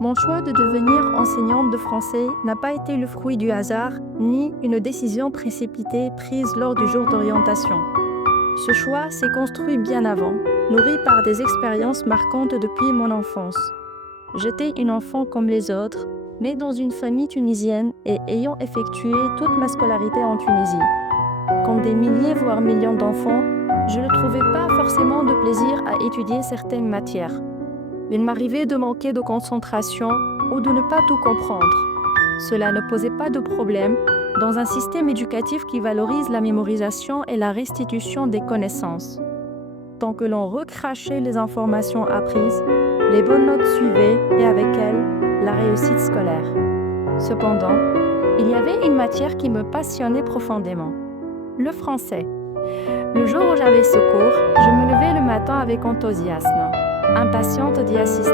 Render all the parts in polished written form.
Mon choix de devenir enseignante de français n'a pas été le fruit du hasard, ni une décision précipitée prise lors du jour d'orientation. Ce choix s'est construit bien avant, nourri par des expériences marquantes depuis mon enfance. J'étais une enfant comme les autres, née dans une famille tunisienne et ayant effectué toute ma scolarité en Tunisie. Comme des milliers voire millions d'enfants, je ne trouvais pas forcément de plaisir à étudier certaines matières. Il m'arrivait de manquer de concentration ou de ne pas tout comprendre. Cela ne posait pas de problème dans un système éducatif qui valorise la mémorisation et la restitution des connaissances. Tant que l'on recrachait les informations apprises, les bonnes notes suivaient et avec elles, la réussite scolaire. Cependant, il y avait une matière qui me passionnait profondément, le français. Le jour où j'avais ce cours, je me levais le matin avec enthousiasme, impatiente d'y assister.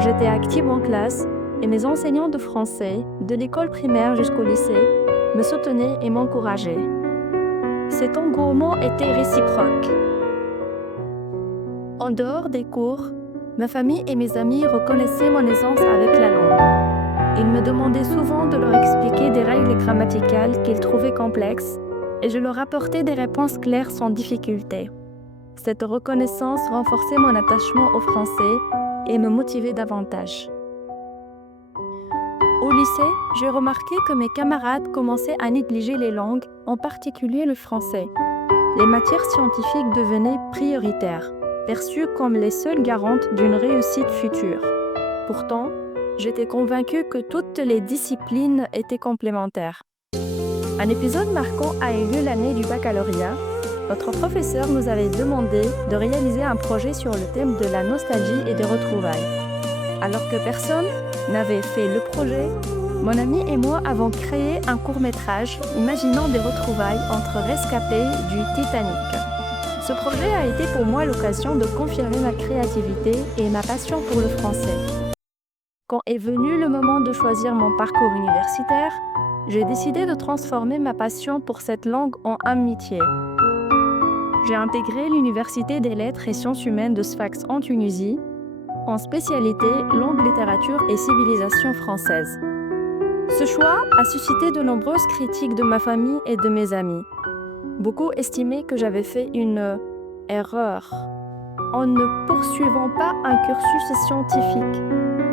J'étais active en classe et mes enseignants de français, de l'école primaire jusqu'au lycée, me soutenaient et m'encourageaient. Cet engouement était réciproque. En dehors des cours, ma famille et mes amis reconnaissaient mon aisance avec la langue. Ils me demandaient souvent de leur expliquer des règles grammaticales qu'ils trouvaient complexes et je leur apportais des réponses claires sans difficulté. Cette reconnaissance renforçait mon attachement au français et me motivait davantage. Au lycée, j'ai remarqué que mes camarades commençaient à négliger les langues, en particulier le français. Les matières scientifiques devenaient prioritaires, perçues comme les seules garantes d'une réussite future. Pourtant, j'étais convaincue que toutes les disciplines étaient complémentaires. Un épisode marquant a eu lieu l'année du baccalauréat. Notre professeur nous avait demandé de réaliser un projet sur le thème de la nostalgie et des retrouvailles. Alors que personne n'avait fait le projet, mon ami et moi avons créé un court-métrage imaginant des retrouvailles entre rescapés du Titanic. Ce projet a été pour moi l'occasion de confirmer ma créativité et ma passion pour le français. Quand est venu le moment de choisir mon parcours universitaire, j'ai décidé de transformer ma passion pour cette langue en amitié. J'ai intégré l'Université des Lettres et Sciences Humaines de Sfax en Tunisie, en spécialité langue, littérature et civilisation française. Ce choix a suscité de nombreuses critiques de ma famille et de mes amis. Beaucoup estimaient que j'avais fait une erreur en ne poursuivant pas un cursus scientifique,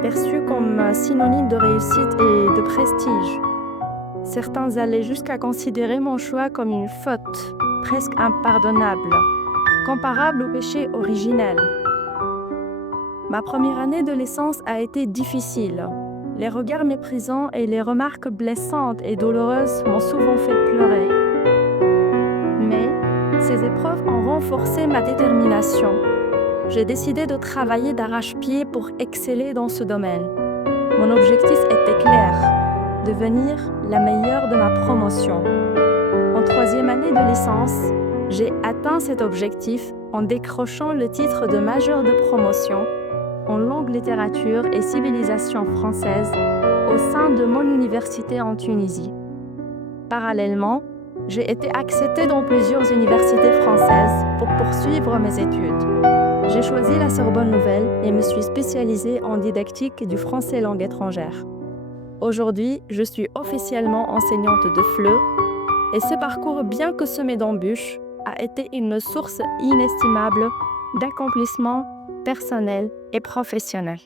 perçu comme synonyme de réussite et de prestige. Certains allaient jusqu'à considérer mon choix comme une faute, presque impardonnable, comparable au péché originel. Ma première année de licence a été difficile. Les regards méprisants et les remarques blessantes et douloureuses m'ont souvent fait pleurer. Mais ces épreuves ont renforcé ma détermination. J'ai décidé de travailler d'arrache-pied pour exceller dans ce domaine. Mon objectif était clair, devenir la meilleure de ma promotion. En troisième année de licence, j'ai atteint cet objectif en décrochant le titre de majeure de promotion en langue, littérature et civilisation française au sein de mon université en Tunisie. Parallèlement, j'ai été acceptée dans plusieurs universités françaises pour poursuivre mes études. J'ai choisi la Sorbonne Nouvelle et me suis spécialisée en didactique du français langue étrangère. Aujourd'hui, je suis officiellement enseignante de FLE et ce parcours, bien que semé d'embûches, a été une source inestimable d'accomplissement personnel et professionnel.